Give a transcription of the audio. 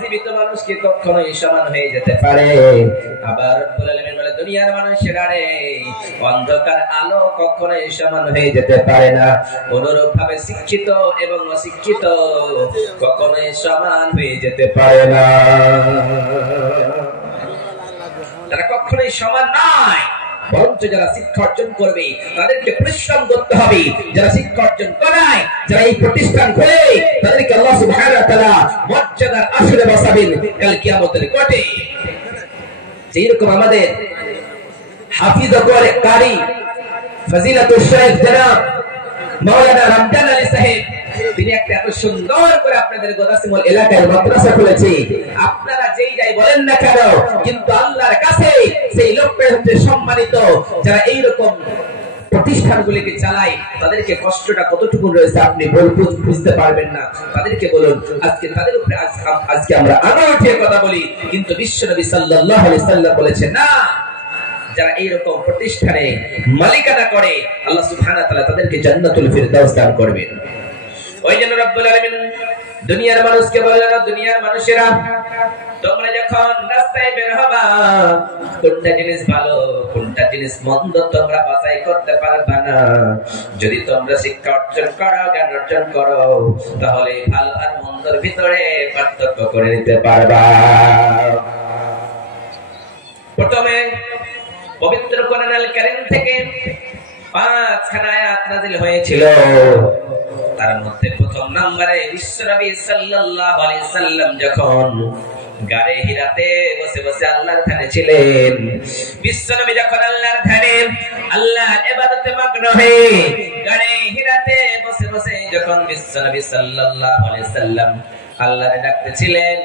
জীবিত মানুষ কি কখনোই সমান হয়ে যেতে পারে? আবার রব্বুল আলামিন বলে দুনিয়ার মানুষেরা রে, অন্ধকার আলো কখনোই সমান হয়ে যেতে পারে না। অনুরূপ ভাবে শিক্ষিত এবং অশিক্ষিত কখনোই সমান হয়ে যেতে পারে না। তারা কখনোই সমান নয়, বরঞ্চ যারা শিক্ষা অর্জন করবে তাদেরকে পরিশ্রম করতে হবে। যারা শিক্ষা অর্জন করায়, যারা এই প্রতিষ্ঠান খোলে, তাদেরকে আল্লাহ সুবহানাহু ওয়া তাআলা মর্যাদার আসরে বসাবেন কাল কিয়ামতের কোর্টে। যেরকম আমাদের হাফিজ কারি ফজিলাতুল শাইখ জনাব মাওলানা রমজান আলী সাহেব, তিনি একটা এত সুন্দর করে আপনাদের গোদাসিমল এলাকায় মাদ্রাসা খুলেছে। আপনারা যেই যাই বলেন না কেন, কিন্তু আল্লাহর কাছে সেই লোকটা হচ্ছে সম্মানিত। যারা এইরকম প্রতিষ্ঠানগুলিকে চালায়, তাদেরকে কষ্টটা কতটুকু রয়েছে আপনি বুঝতে পারবেন না। তাদেরকে বলুন, আজকে তাদের উপরে আজকে আমরা আবার উঠে কথা বলি, কিন্তু বিশ্বনবী সাল্লাল্লাহু আলাইহি সাল্লাম বলেছেন না, যারা এইরকম প্রতিষ্ঠানে মালিকানা করে আল্লাহ সুবহানাহু ওয়া তাআলা তাদেরকে জান্নাতুল ফিরদাউস দান করবেন। ওই জন্য রব্বুল আলামিন দুনিয়ার মানুষকে বললেন, দুনিয়ার মানুষেরা তোমরা যখন রাস্তায় বের হবা, কোনটা জিনিস ভালো কোনটা জিনিস মন্দ তোমরা বাছাই করতে পারবা না। যদি তোমরা শিক্ষা অর্জন করো, জ্ঞান অর্জন করো, তাহলে ভালো আর মন্দর ভিতরে পার্থক্য করে নিতে পারবা। প্রথমে পবিত্র কোরআনুল কারীম থেকে 5খানা আয়াত নাযিল হয়েছিল। তার মধ্যে প্রথম নম্বরে বিশ্বনবী সাল্লাল্লাহু আলাইহি সাল্লাম যখন গারে হিরাতে বসে বসে আল্লাহর ধ্যানে ছিলেন, বিশ্বনবী যখন আল্লাহর ধ্যানে আল্লাহর ইবাদতে মগ্ন হয়ে গারে হিরাতে বসে বসে যখন বিশ্বনবী সাল্লাল্লাহু আলাইহি সাল্লাম আল্লাহরে ডাকতেছিলেন,